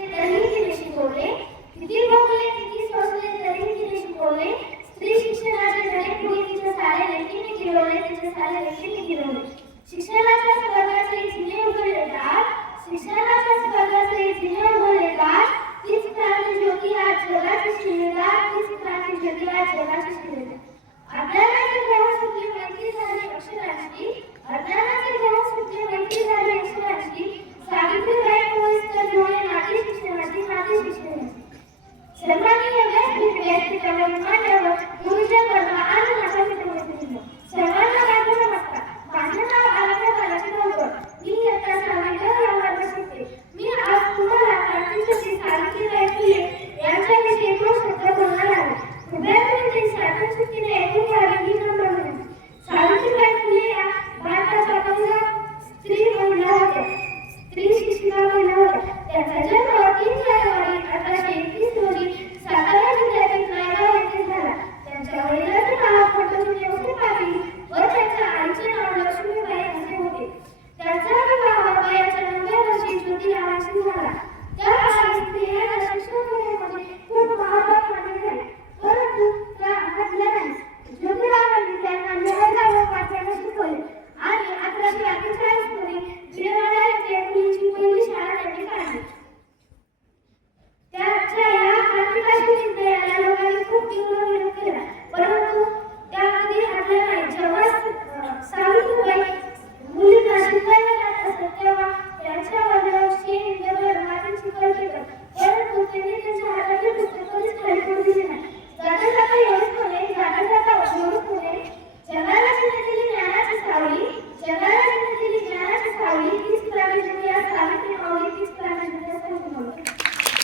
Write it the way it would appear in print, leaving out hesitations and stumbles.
तरीही तिने शिकवले, किती भोगले किती सोसले तरीही तिने शिकवले. स्त्री शिक्षणाचे धडे पुढे तिच्या साऱ्या लेकीने गिरवले, तिच्या साऱ्या लेकीने गिरवले. शिक्षणाच्या स्वर्गाचे जिने उघडले दार, शिक्षणाच्या स्वर्गाचे जिने